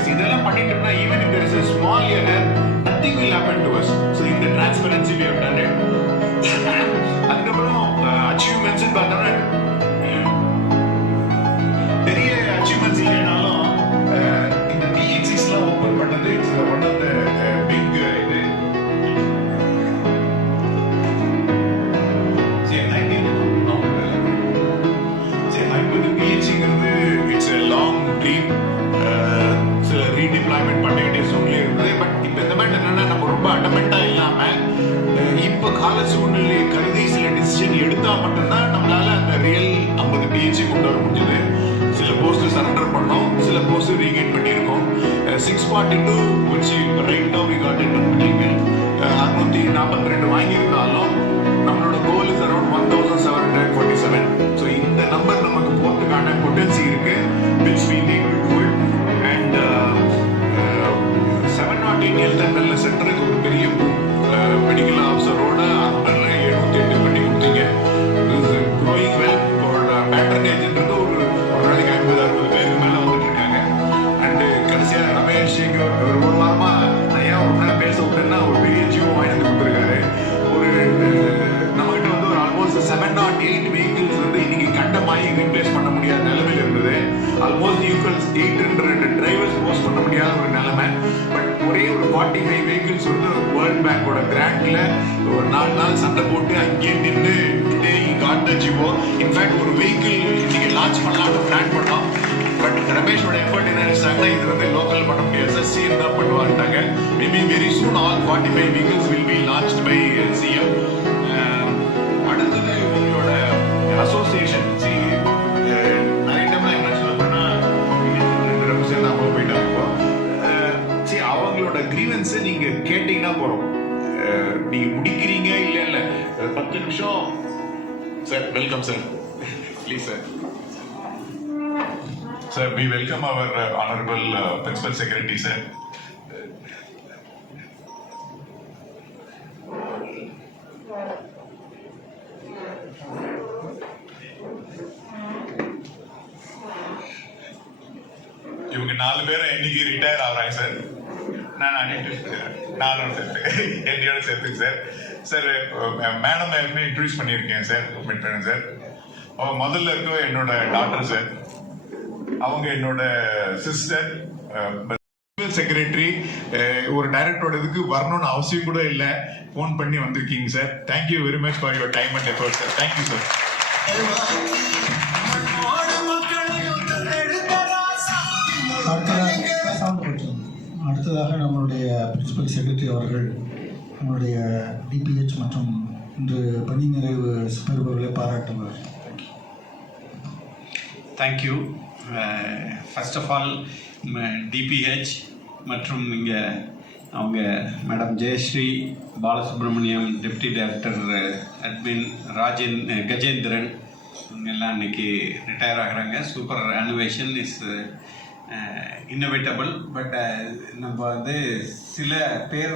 Training இதெல்லாம் பண்ணிட்டோம்னா even if there is a small error nothing will happen to us. இந்த transparency we have done it. அதுக்கப்புறம் uh, achievements பார்த்தோம்னா கால சூழ்நிலையை கருதி சில டிசிஷன் எடுத்தா மட்டும்தான் நம்மளால அந்த ரியல் ஐம்பது பிஹெச்சி கொண்டு வர முடிஞ்சது. சில போஸ்ட் சரண்டர் பண்ணோம் சில போஸ்ட் ரீகெயின் பண்ணியிருக்கோம். சிக்ஸ் ஃபார்ட்டி டூ வச்சு ரைட் நோ வி காட் அறுநூத்தி நாற்பத்தி ரெண்டு வாங்கியிருந்தாலும் கண்டமாயி ரீப்ளேஸ் பண்ண முடியாத நிலைமையில் இருந்தது. Almost equals eight hundred drivers post பண்ண முடியாத ஒரு நிலைமை. பட் ஒரே ஒரு ஃபார்ட்டி ஃபைவ் வெஹிக்கிள்ஸ் வந்து வேர்ல்ட் பேங்கோட கிராண்டில் ஒரு நாலு நாள் சண்டை போட்டு அங்கேயே நின்று got the GO in fact ஒரு வெஹிக்கிள் இன்னைக்கு லான்ச் பண்ணலாம்னு பிளான் பண்ணோம். பட் ரமேஷோட எஃபர்ட் என்ன நினைச்சாங்கன்னா இது வந்து லோக்கல் பண்ண முடியாது. எஸ்எஸ்சி தான் பண்ணுவாருட்டாங்க maybe very soon all forty five vehicles நீங்க முடிக்கிறீங்க இல்ல இல்ல. பத்து நிமிஷம். Sir welcome sir please sir sir we welcome our honourable principal secretary sir இவங்க நாலு பேரும் என்னைக்கு ரிட்டையர் ஆகிறாங்க சார் நான் அன்னைக்கு நாலு சேர்த்து என்னையோட சேர்த்துக்கு சார். சார் மேடம் ஏற்கனவே இன்ட்ரடியூஸ் பண்ணியிருக்கேன் சார். மீட் பண்ணேன் சார். அவங்க முதல்ல இருக்க என்னோட டாக்டர் சார். அவங்க என்னோட சிஸ்டர் செக்ரட்டரி ஒரு டைரக்டரோட இதுக்கு வரணும்னு அவசியம் கூட இல்லை. ஃபோன் பண்ணி வந்திருக்கீங்க sir. Thank you very much for your time and effort sir thank you sir அடுத்ததாக நம்மளுடைய பிரின்சிபல் செக்ரட்டரி அவர்கள் நம்மளுடைய டிபிஹெச் மற்றும் இன்று பணி நிறைவு பெறுபவர்களை பாராட்டுவார். Thank you first of all DPH மற்றும் இங்கே அவங்க madam Jayashree Balasubramaniam deputy director admin Rajen Gajendran இவங்க எல்லாம் இன்னைக்கு ரிட்டையர் ஆகிறாங்க. சூப்பர் அனிவேஷன் இஸ் இன்னோவேட்டபிள் பட் நம்ம வந்து சில பேர்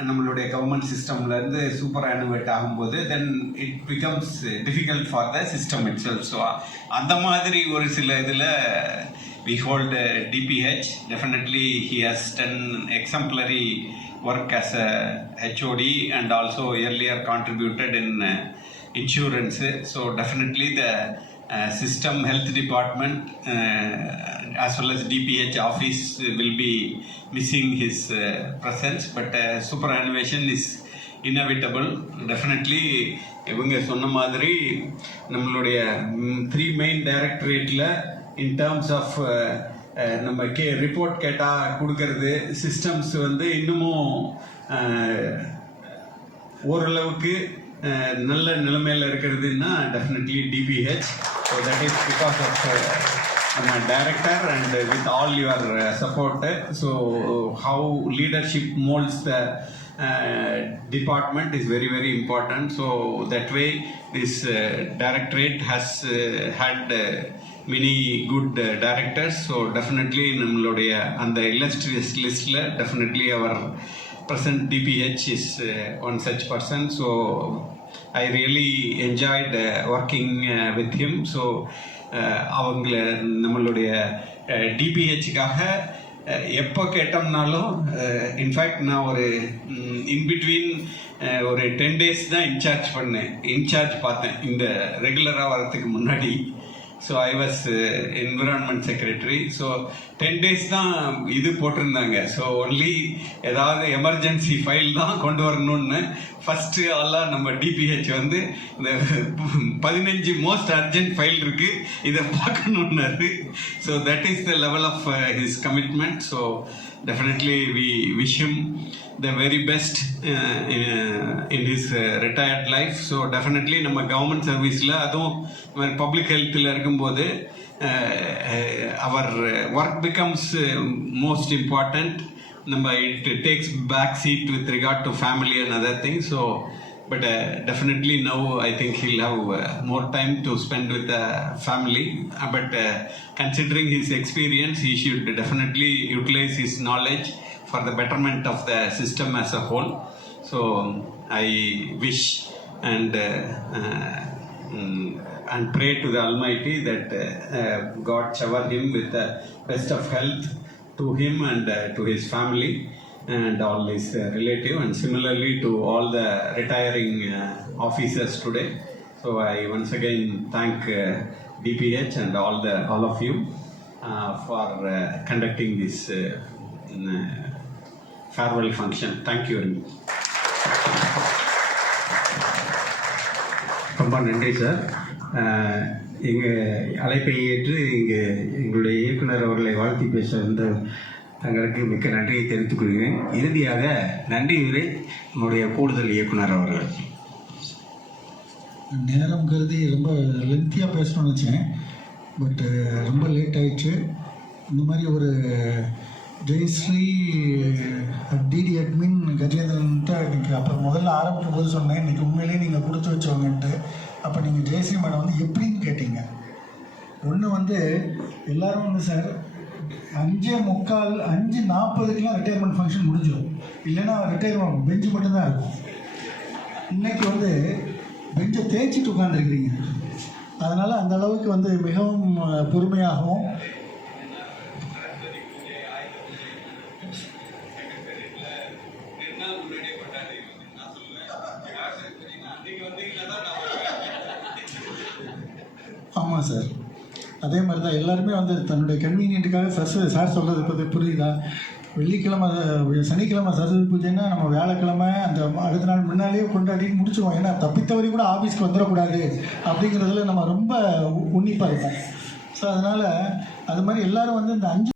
நம்மளுடைய கவர்மெண்ட் சிஸ்டம்லேருந்து சூப்பர் அனுவேட் ஆகும்போது then it becomes difficult for the system itself so அந்த மாதிரி ஒரு சில இதில் we hold DPH definitely he has done exemplary work as a HOD and also earlier contributed in insurance so definitely the system health department uh, as well as DPH office will be missing his uh, presence. But uh, superannuation is inevitable. Definitely இவங்க சொன்ன மாதிரி நம்மளுடைய three main டைரக்டரேட்டில் in terms of நம்ம கே report கேட்டால் கொடுக்கறது systems வந்து இன்னமும் அஹ், ஓரளவுக்கு அஹ், நல்ல நிலைமையில் இருக்கிறதுன்னா definitely DPH so that is because of நம்ம director and with all your support so how leadership moulds the department is very very important so that way this uh, directorate has uh, had uh, many good uh, directors so definitely நம்மளுடைய அந்த illustrious listல definitely our present DPH is uh, one such person so I really enjoyed working with him so அவங்கள நம்மளுடைய uh, டிபிஹெச்சுக்காக uh, எப்போ கேட்டோம்னாலும் uh, in fact நான் ஒரு in between ஒரு ten days தான் in charge பண்ணேன். இன்சார்ஜ் பார்த்தேன். இந்த ரெகுலராக வரதுக்கு முன்னாடி. So I was environment secretary so ten days தான் இது போட்டிருந்தாங்க. ஸோ ஒன்லி ஏதாவது எமர்ஜென்சி ஃபைல் தான் கொண்டு வரணும்னு ஃபஸ்ட்டு ஆளாக நம்ம டிபிஹெச் வந்து இந்த பதினஞ்சு மோஸ்ட் அர்ஜென்ட் ஃபைல் இருக்குது இதை பார்க்கணுன்னாரு so that is the level of his commitment so definitely we wish him the very best uh, in, in his uh, retired life so definitely நம்ம கவர்மெண்ட் சர்வீஸில் அதுவும் பப்ளிக் ஹெல்த்தில் இருக்கும்போது அவர் ஒர்க் பிகம்ஸ் மோஸ்ட் இம்பார்ட்டண்ட் நம்ம it takes back seat with regard to family and other thing so but uh, definitely now I think he'll have uh, more time to spend with the family. Uh, but uh, considering his experience, he should definitely utilize his knowledge for the betterment of the system as a whole. So I wish and uh, uh, mm, and pray to the Almighty that uh, God shower him with the best of health to him and to his family and all his uh, relative and similarly to all the retiring uh, officers today so i once again thank uh, dph and all the all of you uh, for uh, conducting this uh, mm, uh, farewell function. Thank you very much ரொம்ப நன்றி sir எங்கள் அழைப்பை ஏற்று இங்கே எங்களுடைய இயக்குனர் அவர்களை வாழ்த்தி பேச வந்த தங்களுக்கு மிக்க நன்றியை தெரிவித்துக் கொள்கிறேன். இறுதியாக நன்றி உரை நம்முடைய கூடுதல் இயக்குனர் அவர்கள். நேரம் கருதி ரொம்ப லென்த்தியாக பேசணும்னு நினச்சேன். பட்டு ரொம்ப லேட் ஆயிடுச்சு. இந்த மாதிரி ஒரு ஜெயஸ்ரீ டிடி அட்மின் கஜேந்திரன்ட்டு இன்றைக்கி அப்போ முதல்ல ஆரம்பிக்கும் போது சொன்னேன். இன்னைக்கு உண்மையிலேயே நீங்கள் கொடுத்து வச்சவங்கன்ட்டு. அப்போ நீங்கள் ஜெயஸ்ரீ மேடம் வந்து எப்படின்னு கேட்டீங்க. ஒன்று வந்து எல்லோரும் வந்து சார் அஞ்சே முக்கால் அஞ்சு நாற்பதுக்கெலாம் ரிட்டையர்மெண்ட் ஃபங்க்ஷன் முடிஞ்சிடும் இல்லைன்னா ரிட்டையர்மெண்ட் பெஞ்சு மட்டும்தான் இருக்கும். இன்றைக்கி வந்து பெஞ்சை தேய்ச்சிட்டு உட்காந்துருக்கிறீங்க அதனால் அந்த அளவுக்கு வந்து மிகவும் பொறுமையாகவும் ஆமாம் சார். அதே மாதிரி தான் எல்லாருமே வந்து தன்னுடைய கன்வீனியன்ட்டுக்காக சரஸ்வதி சார் சொல்கிறது இப்போ புரியுதா? வெள்ளிக்கிழமை சனிக்கிழமை சரஸ்வதி பூஜைன்னா நம்ம வியாழக்கிழமை அந்த அடுத்த நாள் முன்னாலேயே கொண்டாடி முடிச்சிடுவோம் ஏன்னா தப்பித்தவரி கூட ஆஃபீஸ்க்கு வந்துடக்கூடாது அப்படிங்கிறதுல நம்ம ரொம்ப உன்னிப்பாக இருப்போம் ஸோ அதனால் அது மாதிரி எல்லோரும் வந்து இந்த அஞ்சு